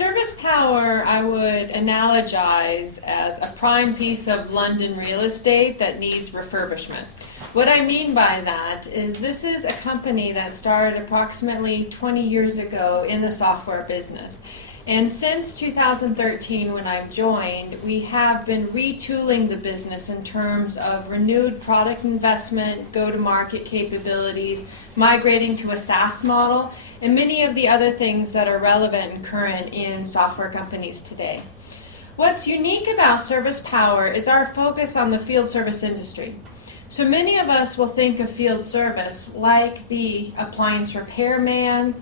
Servicepower, I would analogize as a prime piece of London real estate that needs refurbishment. What I mean by that is this is a company that started approximately 20 years ago in the software business. And since 2013, when I've joined, we have been retooling the business in terms of renewed product investment, go-to-market capabilities, migrating to a SaaS model, and many of the other things that are relevant and current in software companies today. What's unique about Servicepower is our focus on the field service industry. So many of us will think of field service like the appliance repairman,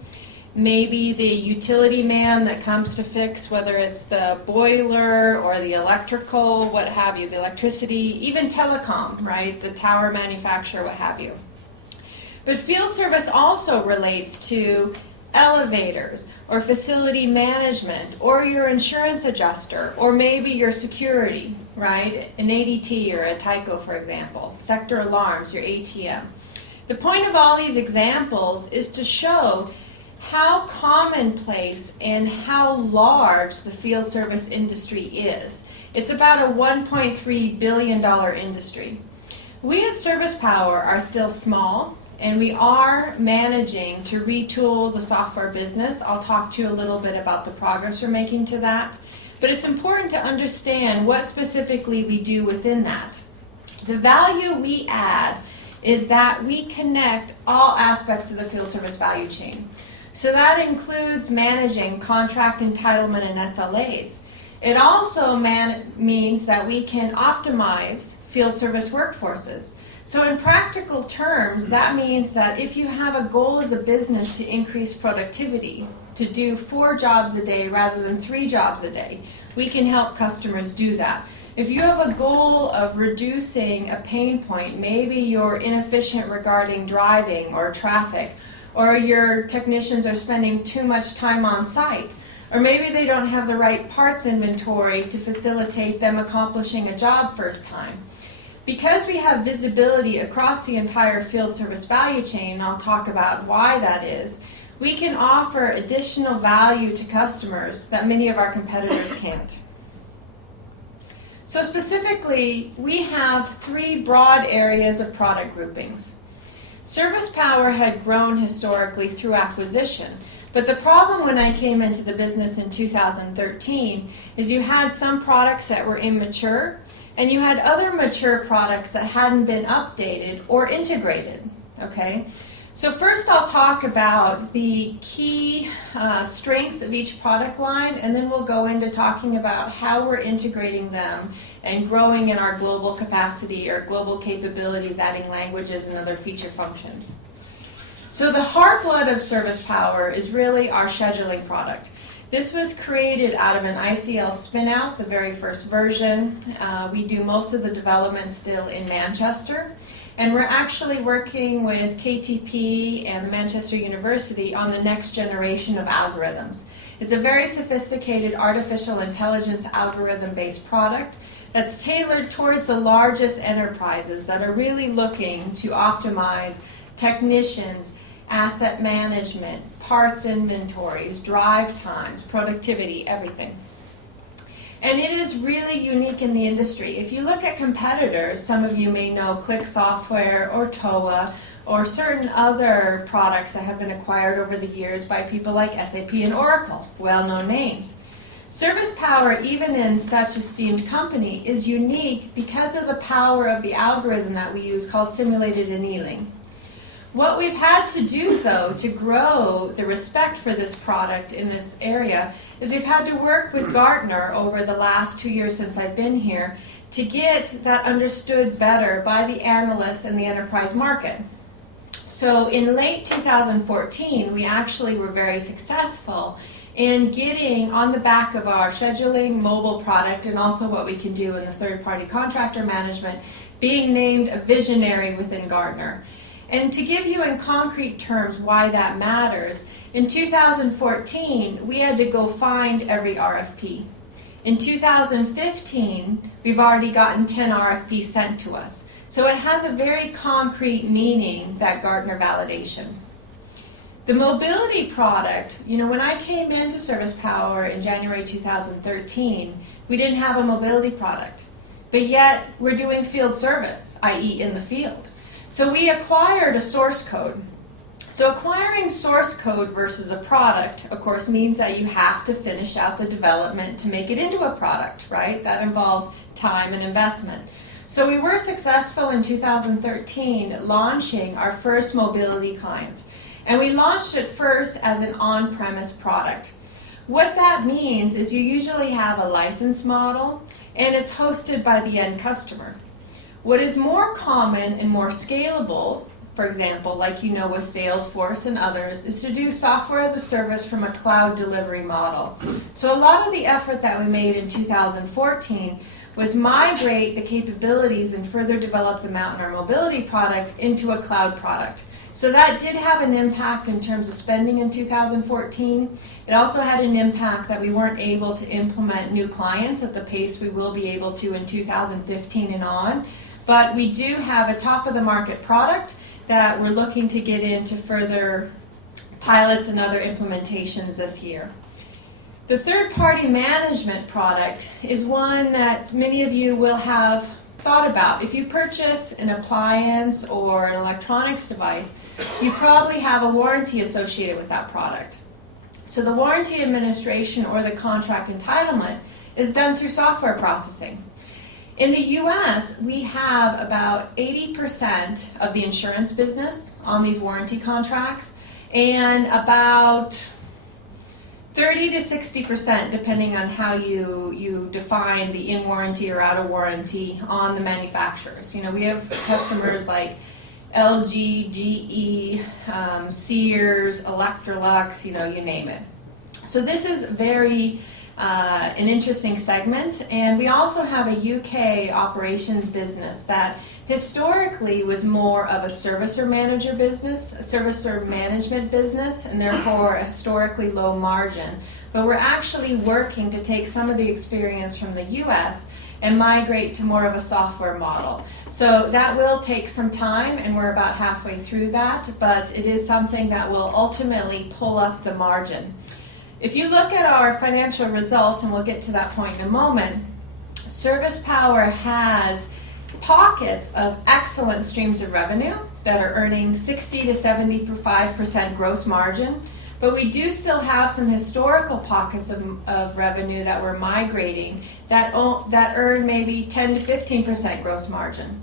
maybe the utility man that comes to fix whether it's the boiler or the electrical, what have you, the electricity, even telecom, right, the tower manufacturer, what have you. But field service also relates to elevators or facility management or your insurance adjuster or maybe your security, right, an ADT or a Tyco, for example, sector alarms, your ATM. The point of all these examples is to show how commonplace and how large the field service industry is. It's about a $1.3 billion industry. We at Servicepower are still small, and we are managing to retool the software business. I'll talk to you a little bit about the progress we're making to that. But it's important to understand what specifically we do within that. The value we add is that we connect all aspects of the field service value chain. So that includes managing contract entitlement and SLAs. It also means that we can optimize field service workforces. So in practical terms, that means that if you have a goal as a business to increase productivity, to do 4 jobs a day rather than 3 jobs a day, we can help customers do that. If you have a goal of reducing a pain point, maybe you're inefficient regarding driving or traffic, or your technicians are spending too much time on site, or maybe they don't have the right parts inventory to facilitate them accomplishing a job first time. Because we have visibility across the entire field service value chain, and I'll talk about why that is, we can offer additional value to customers that many of our competitors can't. So specifically, we have 3 broad areas of product groupings. Servicepower had grown historically through acquisition, but the problem when I came into the business in 2013 is you had some products that were immature, and you had other mature products that hadn't been updated or integrated, okay? So first I'll talk about the key strengths of each product line, and then we'll go into talking about how we're integrating them and growing in our global capacity or global capabilities, adding languages and other feature functions. So the heartblood of Servicepower is really our scheduling product. This was created out of an ICL spin-out, the very first version. We do most of the development still in Manchester. And we're actually working with KTP and the Manchester University on the next generation of algorithms. It's a very sophisticated artificial intelligence algorithm-based product that's tailored towards the largest enterprises that are really looking to optimize technicians, asset management, parts inventories, drive times, productivity, everything. And it is really unique in the industry. If you look at competitors, some of you may know Click Software or TOA or certain other products that have been acquired over the years by people like SAP and Oracle, well-known names. Servicepower, even in such a esteemed company, is unique because of the power of the algorithm that we use called simulated annealing. What we've had to do, though, to grow the respect for this product in this area is we've had to work with Gartner over the last 2 years since I've been here to get that understood better by the analysts and the enterprise market. So in late 2014, we actually were very successful in getting on the back of our scheduling mobile product and also what we can do in the third-party contractor management, being named a visionary within Gartner. And to give you in concrete terms why that matters, in 2014, we had to go find every RFP. In 2015, we've already gotten 10 RFPs sent to us. So it has a very concrete meaning, that Gartner validation. The mobility product, when I came into Servicepower in January 2013, we didn't have a mobility product, but yet we're doing field service, i.e. in the field. So we acquired a source code. So acquiring source code versus a product, of course, means that you have to finish out the development to make it into a product, right? That involves time and investment. So we were successful in 2013 launching our first mobility clients. And we launched it first as an on-premise product. What that means is you usually have a license model and it's hosted by the end customer. What is more common and more scalable, for example, like with Salesforce and others, is to do software as a service from a cloud delivery model. So a lot of the effort that we made in 2014 was migrate the capabilities and further develop them out in our mobility product into a cloud product. So that did have an impact in terms of spending in 2014. It also had an impact that we weren't able to implement new clients at the pace we will be able to in 2015 and on. But we do have a top-of-the-market product that we're looking to get into further pilots and other implementations this year. The third-party management product is one that many of you will have thought about. If you purchase an appliance or an electronics device, you probably have a warranty associated with that product. So the warranty administration or the contract entitlement is done through software processing. In the US, we have about 80% of the insurance business on these warranty contracts and about 30 to 60%, depending on how you define the in warranty or out of warranty on the manufacturers. We have customers like LG, GE, Sears, Electrolux, you name it. So this is very an interesting segment, and we also have a UK operations business that historically was more of a servicer management business, and therefore a historically low margin. But we're actually working to take some of the experience from the US and migrate to more of a software model. So that will take some time, and we're about halfway through that, but it is something that will ultimately pull up the margin. If you look at our financial results, and we'll get to that point in a moment, Servicepower has pockets of excellent streams of revenue that are earning 60 to 75% gross margin, but we do still have some historical pockets of revenue that we're migrating that earn maybe 10 to 15% gross margin.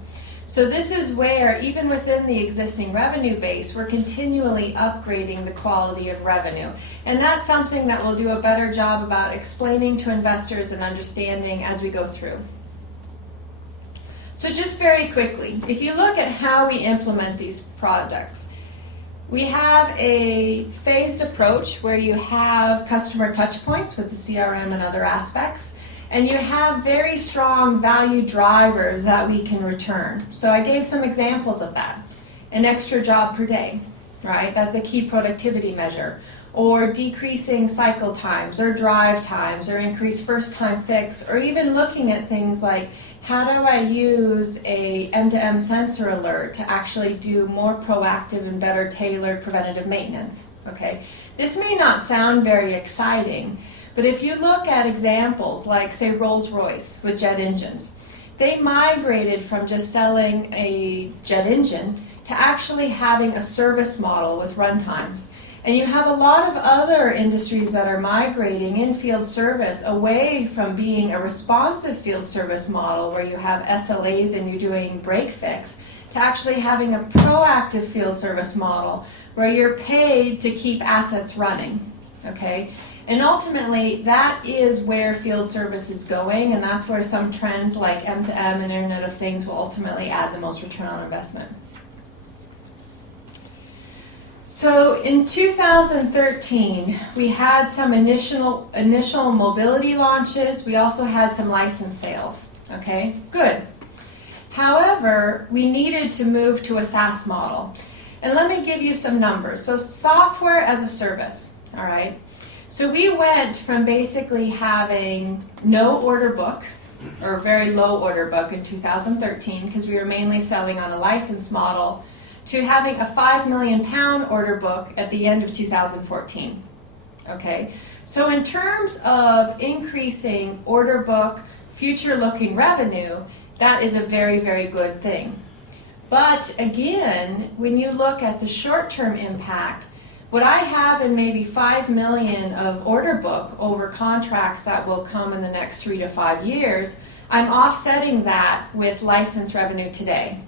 So this is where, even within the existing revenue base, we're continually upgrading the quality of revenue. And that's something that we'll do a better job about explaining to investors and understanding as we go through. So just very quickly, if you look at how we implement these products, we have a phased approach where you have customer touch points with the CRM and other aspects, and you have very strong value drivers that we can return. So I gave some examples of that. An extra job per day, right? That's a key productivity measure. Or decreasing cycle times or drive times or increase first time fix, or even looking at things like, how do I use a M2M sensor alert to actually do more proactive and better tailored preventative maintenance? Okay, this may not sound very exciting, but if you look at examples like, say, Rolls-Royce with jet engines, they migrated from just selling a jet engine to actually having a service model with runtimes. And you have a lot of other industries that are migrating in field service away from being a responsive field service model where you have SLAs and you're doing break fix, to actually having a proactive field service model where you're paid to keep assets running, okay? And ultimately, that is where field service is going, and that's where some trends like M2M and Internet of Things will ultimately add the most return on investment. So in 2013, we had some initial mobility launches. We also had some license sales. Okay, good. However, we needed to move to a SaaS model. And let me give you some numbers. So software as a service, all right? So we went from basically having no order book, or very low order book in 2013, because we were mainly selling on a license model, to having a £5 million order book at the end of 2014. Okay, so in terms of increasing order book, future-looking revenue, that is a very, very good thing. But again, when you look at the short-term impact, what I have in maybe 5 million of order book over contracts that will come in the next 3 to 5 years, I'm offsetting that with license revenue today.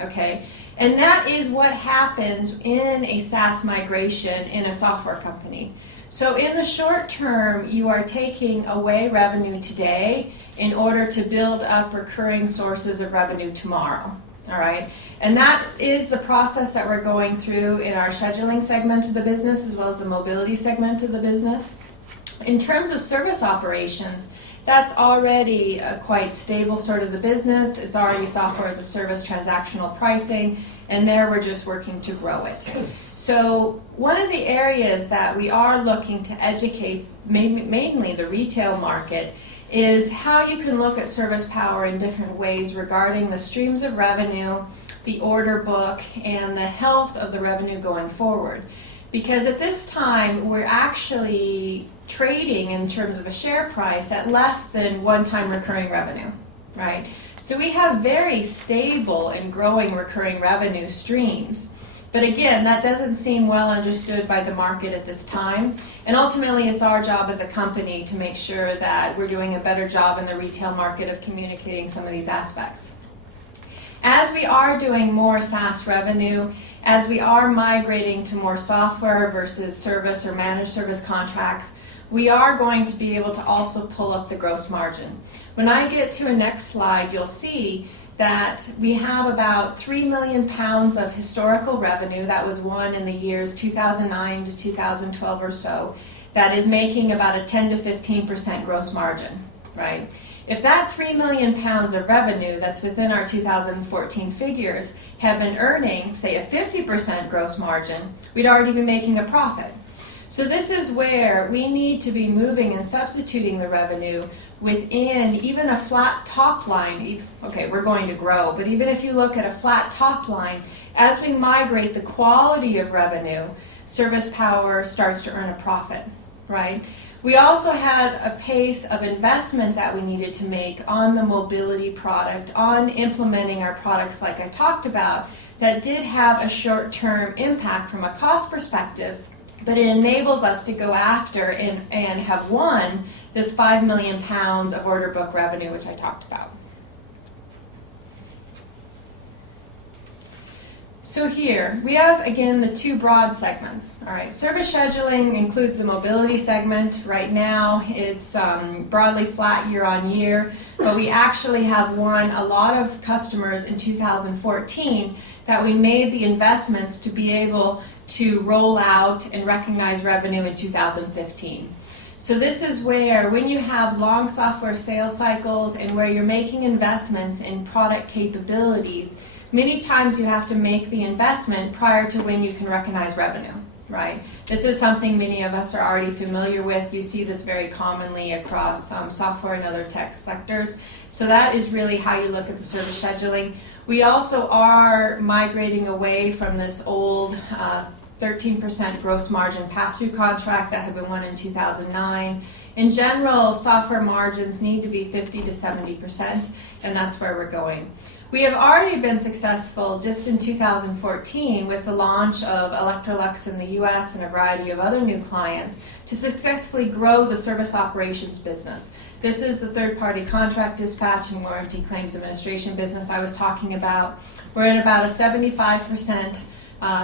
Okay, and that is what happens in a SaaS migration in a software company. So in the short term, you are taking away revenue today in order to build up recurring sources of revenue tomorrow. All right, and that is the process that we're going through in our scheduling segment of the business as well as the mobility segment of the business. In terms of service operations, that's already a quite stable sort of the business. It's already software as a service transactional pricing, and there we're just working to grow it. So one of the areas that we are looking to educate mainly the retail market is how you can look at Servicepower in different ways regarding the streams of revenue, the order book, and the health of the revenue going forward. Because at this time, we're actually trading in terms of a share price at less than one-time recurring revenue, right? So we have very stable and growing recurring revenue streams. But again, that doesn't seem well understood by the market at this time. And ultimately, it's our job as a company to make sure that we're doing a better job in the retail market of communicating some of these aspects. As we are doing more SaaS revenue, as we are migrating to more software versus service or managed service contracts, we are going to be able to also pull up the gross margin. When I get to a next slide, you'll see that we have about £3 million of historical revenue that was won in the years 2009 to 2012 or so, that is making about a 10 to 15% gross margin, right? If that £3 million of revenue that's within our 2014 figures had been earning, say, a 50% gross margin, we'd already be making a profit. So this is where we need to be moving and substituting the revenue within even a flat top line. Okay, we're going to grow, but even if you look at a flat top line, as we migrate the quality of revenue, Servicepower starts to earn a profit, right? We also had a pace of investment that we needed to make on the mobility product, on implementing our products like I talked about, that did have a short-term impact from a cost perspective, but it enables us to go after and have won this £5 million of order book revenue, which I talked about. So here, we have, again, the two broad segments. All right, service scheduling includes the mobility segment. Right now, it's broadly flat year on year, but we actually have won a lot of customers in 2014 that we made the investments to be able to roll out and recognize revenue in 2015. So this is where, when you have long software sales cycles and where you're making investments in product capabilities, many times you have to make the investment prior to when you can recognize revenue, right? This is something many of us are already familiar with. You see this very commonly across software and other tech sectors. So that is really how you look at the service scheduling. We also are migrating away from this old 13% gross margin pass-through contract that had been won in 2009. In general, software margins need to be 50 to 70%, and that's where we're going. We have already been successful just in 2014 with the launch of Electrolux in the US and a variety of other new clients to successfully grow the service operations business. This is the third-party contract dispatch and warranty claims administration business I was talking about. We're at about a 75%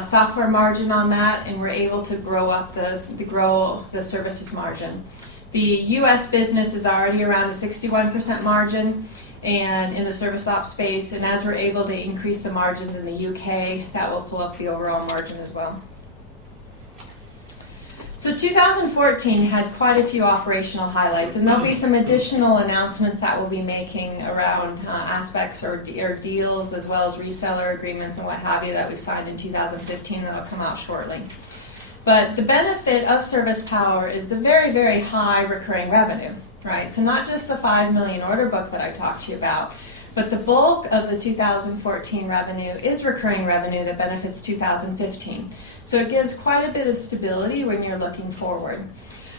software margin on that, and we're able to grow up the services margin. The US business is already around a 61% margin, and in the service op space, and as we're able to increase the margins in the UK, that will pull up the overall margin as well. So 2014 had quite a few operational highlights, and there'll be some additional announcements that we'll be making around aspects or deals, as well as reseller agreements and what have you that we signed in 2015 that will come out shortly. But the benefit of Servicepower is the very, very high recurring revenue, right? So not just the 5 million order book that I talked to you about, But the bulk of the 2014 revenue is recurring revenue that benefits 2015. So it gives quite a bit of stability when you're looking forward.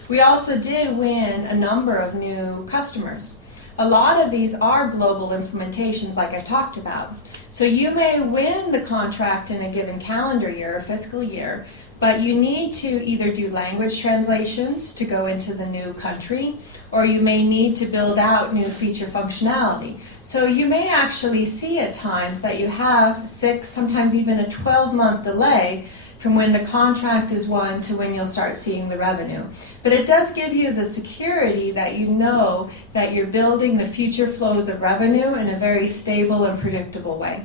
We also did win a number of new customers. A lot of these are global implementations like I talked about. So you may win the contract in a given calendar year or fiscal year, but you need to either do language translations to go into the new country, or you may need to build out new feature functionality. So you may actually see at times that you have 6, sometimes even a 12-month delay from when the contract is won to when you'll start seeing the revenue. But it does give you the security that you know that you're building the future flows of revenue in a very stable and predictable way.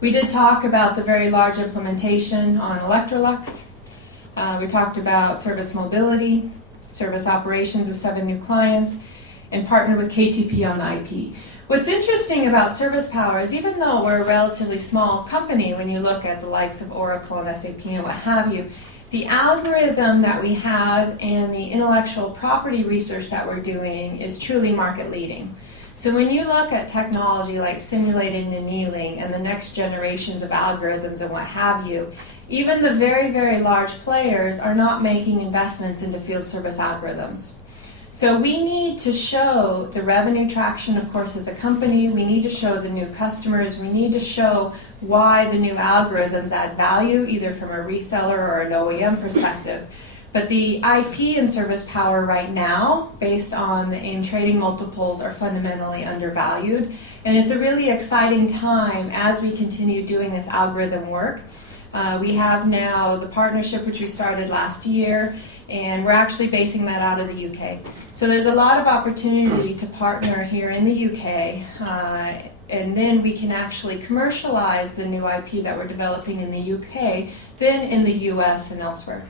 We did talk about the very large implementation on Electrolux. We talked about service mobility, service operations with 7 new clients, and partnered with KTP on the IP. What's interesting about Servicepower is even though we're a relatively small company, when you look at the likes of Oracle and SAP and what have you, the algorithm that we have and the intellectual property research that we're doing is truly market leading. So when you look at technology like simulated annealing and the next generations of algorithms and what have you, even the very, very large players are not making investments into field service algorithms. So we need to show the revenue traction, of course, as a company. We need to show the new customers. We need to show why the new algorithms add value, either from a reseller or an OEM perspective. But the IP in Servicepower right now, based on the AIM trading multiples, are fundamentally undervalued. And it's a really exciting time as we continue doing this algorithm work. We have now the partnership which we started last year, and we're actually basing that out of the UK. So there's a lot of opportunity to partner here in the UK, and then we can actually commercialize the new IP that we're developing in the UK, then in the US and elsewhere.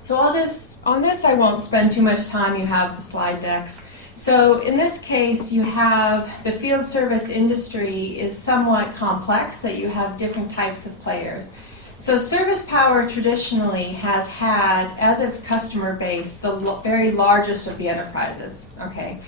So on this I won't spend too much time, you have the slide decks. So in this case you have the field service industry is somewhat complex, that you have different types of players. So Servicepower traditionally has had as its customer base the very largest of the enterprises. Okay,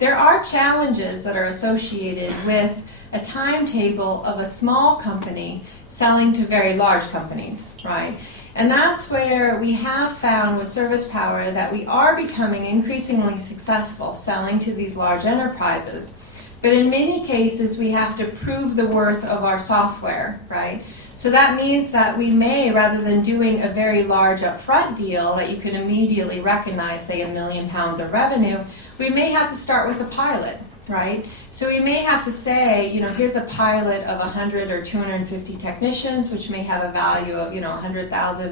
there are challenges that are associated with a timetable of a small company selling to very large companies, right? And that's where we have found with Servicepower that we are becoming increasingly successful selling to these large enterprises. But in many cases, we have to prove the worth of our software, right? So that means that we may, rather than doing a very large upfront deal that you can immediately recognize, say £1 million of revenue, we may have to start with a pilot, right? So we may have to say, you know, here's a pilot of 100 or 250 technicians, which may have a value of, you know, £100,000,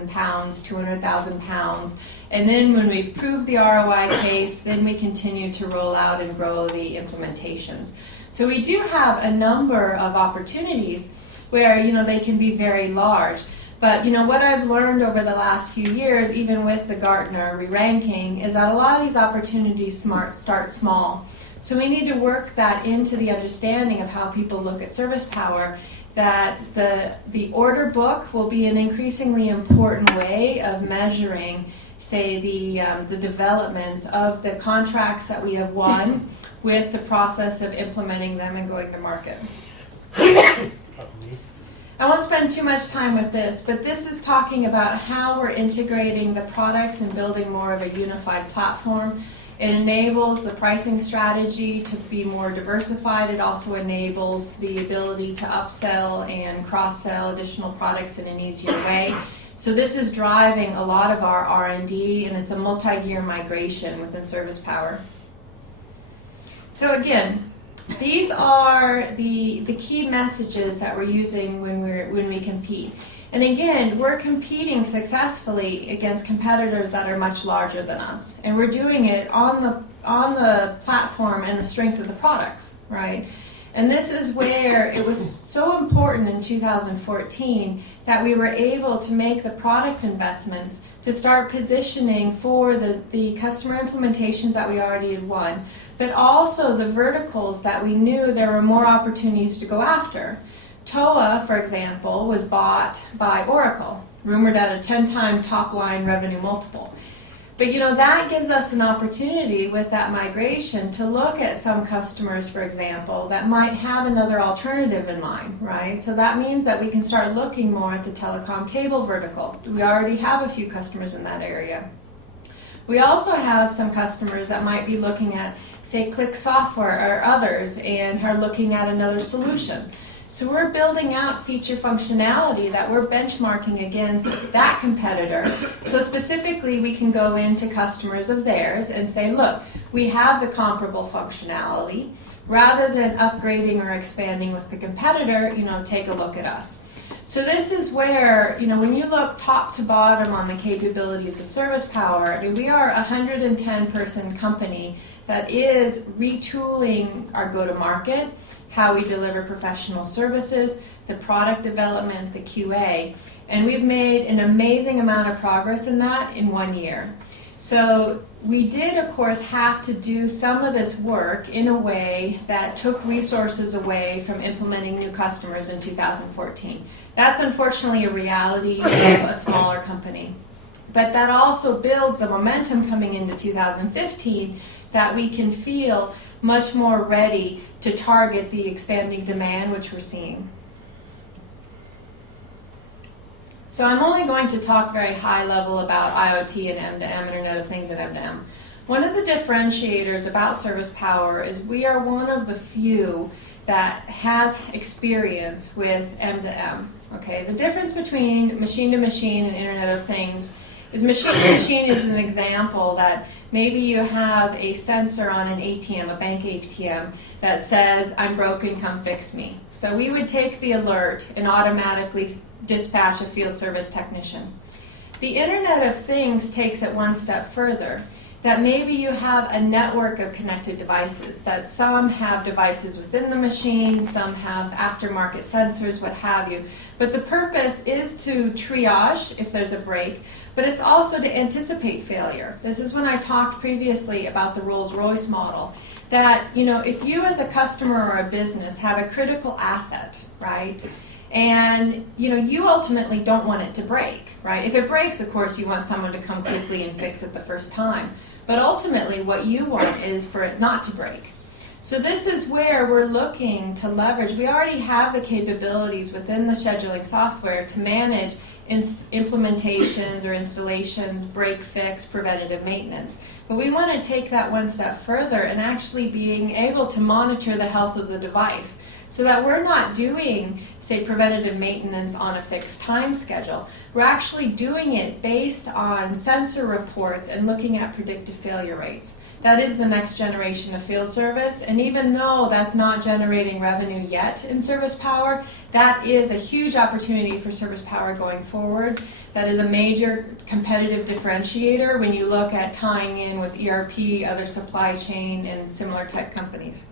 £200,000. And then when we've proved the ROI case, then we continue to roll out and grow the implementations. So we do have a number of opportunities where, you know, they can be very large. But, you know, what I've learned over the last few years, even with the Gartner re-ranking, is that a lot of these opportunities start small. So we need to work that into the understanding of how people look at Servicepower, that the order book will be an increasingly important way of measuring, say, the developments of the contracts that we have won with the process of implementing them and going to market. I won't spend too much time with this, but this is talking about how we're integrating the products and building more of a unified platform. It enables the pricing strategy to be more diversified. It also enables the ability to upsell and cross-sell additional products in an easier way. So this is driving a lot of our R&D, and it's a multi-year migration within Servicepower. So again, these are the key messages that we're using when we compete. And again, we're competing successfully against competitors that are much larger than us. And we're doing it on the platform and the strength of the products, right? And this is where it was so important in 2014 that we were able to make the product investments to start positioning for the customer implementations that we already had won, but also the verticals that we knew there were more opportunities to go after. TOA, for example, was bought by Oracle, rumored at a 10-time top-line revenue multiple. But that gives us an opportunity with that migration to look at some customers, for example, that might have another alternative in mind, right? So that means that we can start looking more at the telecom cable vertical. We already have a few customers in that area. We also have some customers that might be looking at, say, Click Software or others and are looking at another solution. So we're building out feature functionality that we're benchmarking against that competitor. So specifically, we can go into customers of theirs and say, look, we have the comparable functionality. Rather than upgrading or expanding with the competitor, take a look at us. So this is where, when you look top to bottom on the capabilities of Servicepower, we are a 110-person company that is retooling our go-to-market, how we deliver professional services, the product development, the QA. And we've made an amazing amount of progress in that in 1 year. So we did, of course, have to do some of this work in a way that took resources away from implementing new customers in 2014. That's unfortunately a reality of a smaller company. But that also builds the momentum coming into 2015 that we can feel much more ready to target the expanding demand which we're seeing. So I'm only going to talk very high level about IoT and M2M, Internet of Things and M2M. One of the differentiators about Servicepower is we are one of the few that has experience with M2M. Okay, the difference between machine-to-machine and Internet of Things is machine-to-machine is an example that maybe you have a sensor on an ATM, a bank ATM, that says, I'm broken, come fix me. So we would take the alert and automatically dispatch a field service technician. The Internet of Things takes it one step further, that maybe you have a network of connected devices, that some have devices within the machine, some have aftermarket sensors, what have you. But the purpose is to triage if there's a break, but it's also to anticipate failure. This is when I talked previously about the Rolls-Royce model, that if you as a customer or a business have a critical asset, right, and you ultimately don't want it to break, right? If it breaks, of course, you want someone to come quickly and fix it the first time. But ultimately, what you want is for it not to break. So this is where we're looking to leverage. We already have the capabilities within the scheduling software to manage implementations or installations, break fix, preventative maintenance. But we want to take that one step further and actually being able to monitor the health of the device so that we're not doing, say, preventative maintenance on a fixed time schedule. We're actually doing it based on sensor reports and looking at predictive failure rates. That is the next generation of field service, and even though that's not generating revenue yet in Servicepower, that is a huge opportunity for Servicepower going forward. That is a major competitive differentiator when you look at tying in with ERP, other supply chain, and similar type companies.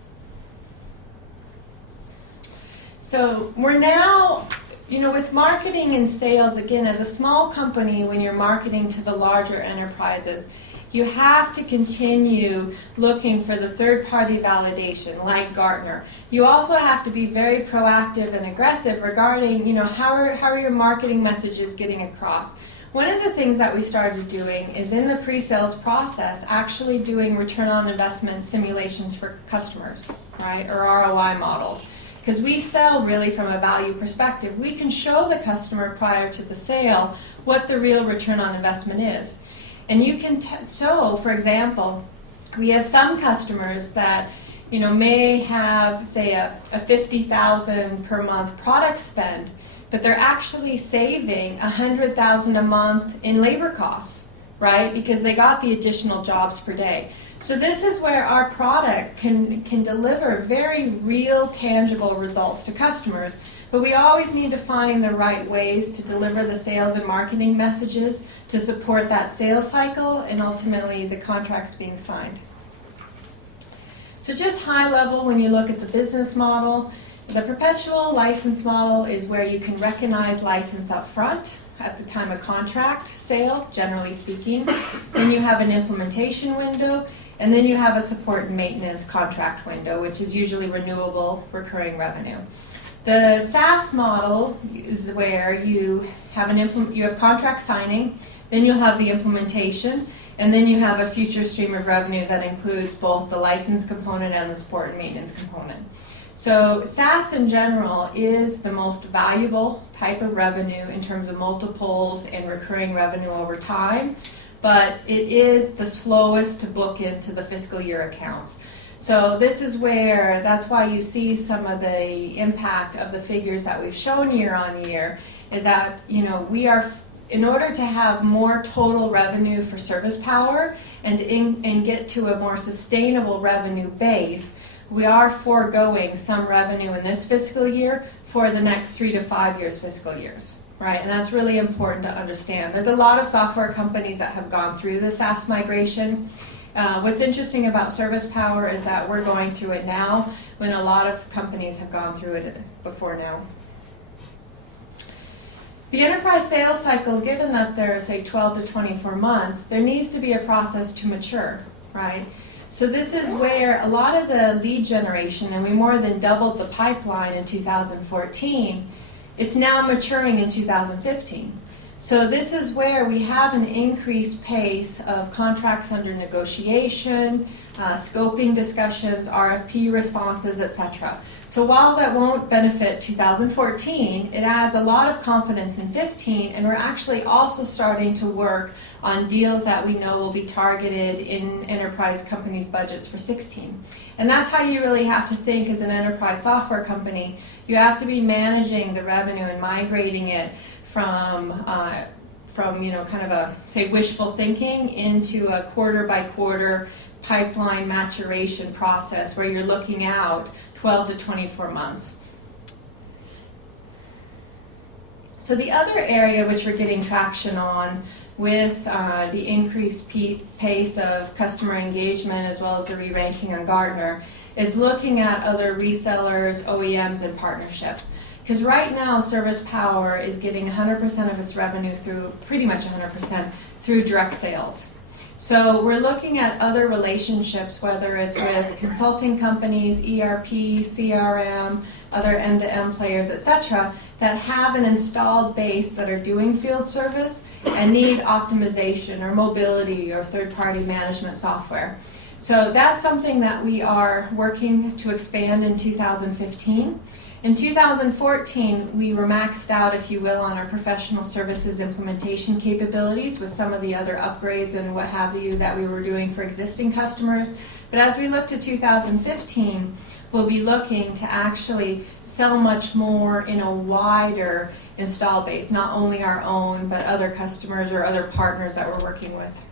So we're now, with marketing and sales, again, as a small company, when you're marketing to the larger enterprises, you have to continue looking for the third-party validation, like Gartner. You also have to be very proactive and aggressive regarding, how are your marketing messages getting across. One of the things that we started doing is in the pre-sales process, actually doing return on investment simulations for customers, right, or ROI models. Because we sell really from a value perspective. We can show the customer prior to the sale what the real return on investment is. And you can so, for example, we have some customers that may have, say, a $50,000 per month product spend, but they're actually saving $100,000 a month in labor costs, right? Because they got the additional jobs per day. So this is where our product can deliver very real, tangible results to customers. But we always need to find the right ways to deliver the sales and marketing messages to support that sales cycle and ultimately the contracts being signed. So just high level, when you look at the business model, the perpetual license model is where you can recognize license up front at the time of contract sale, generally speaking. Then you have an implementation window, and then you have a support and maintenance contract window, which is usually renewable recurring revenue. The SaaS model is where you have contract signing, Then you'll have the implementation, and then you have a future stream of revenue that includes both the license component and the support and maintenance component. So SaaS in general is the most valuable type of revenue in terms of multiples and recurring revenue over time, but it is the slowest to book into the fiscal year accounts. So this is where, that's why you see some of the impact of the figures that we've shown year on year, is that, you know, we are, in order to have more total revenue for Servicepower and get to a more sustainable revenue base, we are foregoing some revenue in this fiscal year for the next 3 to 5 years fiscal years, right? And that's really important to understand. There's a lot of software companies that have gone through the SaaS migration. What's interesting about Servicepower is that we're going through it now when a lot of companies have gone through it before now. The enterprise sales cycle, given that there's a 12 to 24 months, there needs to be a process to mature, right? So this is where a lot of the lead generation, and we more than doubled the pipeline in 2014, it's now maturing in 2015. So this is where we have an increased pace of contracts under negotiation, scoping discussions, RFP responses, etc. So while that won't benefit 2014, it adds a lot of confidence in 15, and we're actually also starting to work on deals that we know will be targeted in enterprise company budgets for 16. And that's how you really have to think as an enterprise software company. You have to be managing the revenue and migrating it from you know, kind of a, say, wishful thinking into a quarter by quarter pipeline maturation process where you're looking out 12 to 24 months. So the other area which we're getting traction on with the increased pace of customer engagement as well as the re-ranking on Gartner is looking at other resellers, OEMs, and partnerships. Because right now, Servicepower is getting 100% of its revenue through, pretty much 100%, through direct sales. So we're looking at other relationships, whether it's with consulting companies, ERP, CRM, other end-to-end players, etc., that have an installed base that are doing field service and need optimization or mobility or third-party management software. So that's something that we are working to expand in 2015. In 2014, we were maxed out, if you will, on our professional services implementation capabilities with some of the other upgrades and what have you that we were doing for existing customers. But as we look to 2015, we'll be looking to actually sell much more in a wider install base, not only our own, but other customers or other partners that we're working with.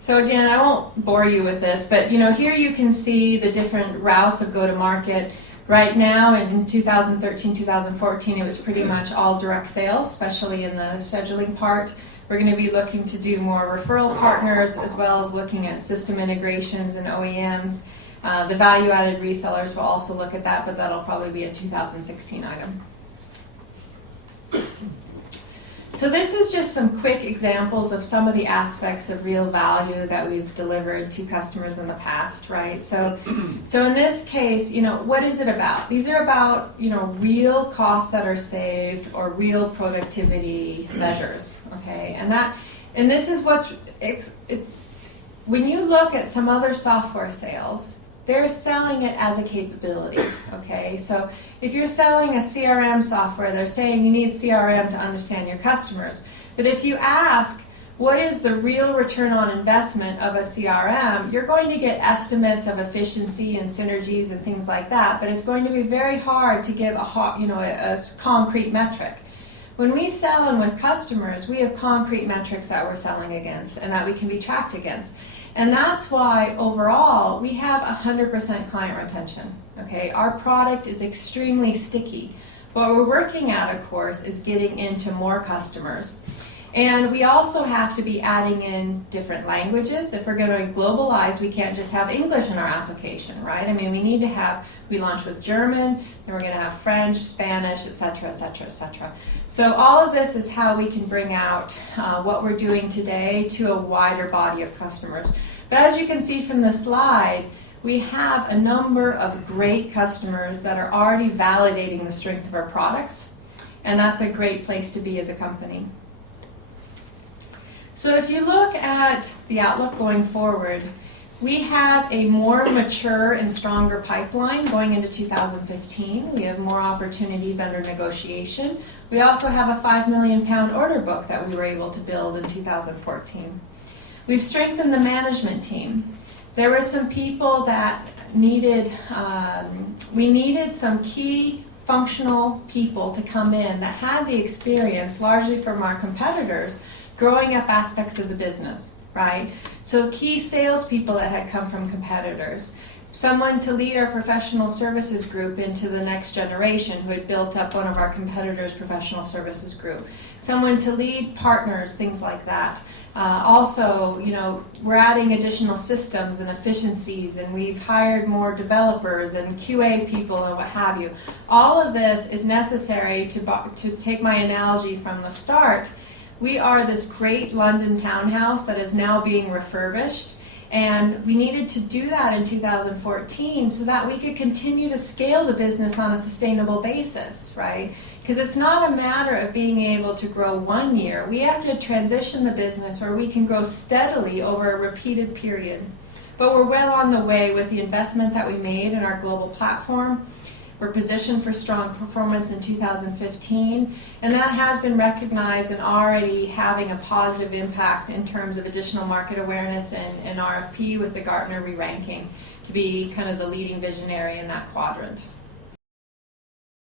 So again, I won't bore you with this, but you know, here you can see the different routes of go-to-market. Right now in 2013, 2014, it was pretty much all direct sales, especially in the scheduling part. We're going to be looking to do more referral partners as well as looking at system integrations and OEMs. The value-added resellers will also look at that, but that'll probably be a 2016 item. So this is just some quick examples of some of the aspects of real value that we've delivered to customers in the past, right? So in this case, you know, what is it about? These are about, you know, real costs that are saved or real productivity measures, okay? And this is what's, it's when you look at some other software sales, they're selling it as a capability, okay? So if you're selling a CRM software, they're saying you need CRM to understand your customers. But if you ask, what is the real return on investment of a CRM, you're going to get estimates of efficiency and synergies and things like that, but it's going to be very hard to give a concrete metric. When we sell and with customers, we have concrete metrics that we're selling against and that we can be tracked against. And that's why overall we have 100% client retention. Okay, our product is extremely sticky. What we're working at, of course, is getting into more customers. And we also have to be adding in different languages. If we're going to globalize, we can't just have English in our application, right? I mean, we need to have, we launch with German, and we're going to have French, Spanish, etc., etc., etc. So all of this is how we can bring out what we're doing today to a wider body of customers. But as you can see from the slide, we have a number of great customers that are already validating the strength of our products, and that's a great place to be as a company. So if you look at the outlook going forward, we have a more mature and stronger pipeline going into 2015. We have more opportunities under negotiation. We also have a £5 million order book that we were able to build in 2014. We've strengthened the management team. There were some people that we needed some key functional people to come in that had the experience, largely from our competitors, growing up aspects of the business, right? So key salespeople that had come from competitors, someone to lead our professional services group into the next generation who had built up one of our competitors' professional services group, someone to lead partners, things like that. Also, we're adding additional systems and efficiencies, and we've hired more developers and QA people and what have you. All of this is necessary to take my analogy from the start. We are this great London townhouse that is now being refurbished, and we needed to do that in 2014 so that we could continue to scale the business on a sustainable basis, right? Because it's not a matter of being able to grow one year. We have to transition the business where we can grow steadily over a repeated period. But we're well on the way with the investment that we made in our global platform. We're positioned for strong performance in 2015, and that has been recognized and already having a positive impact in terms of additional market awareness and RFP with the Gartner re-ranking to be kind of the leading visionary in that quadrant.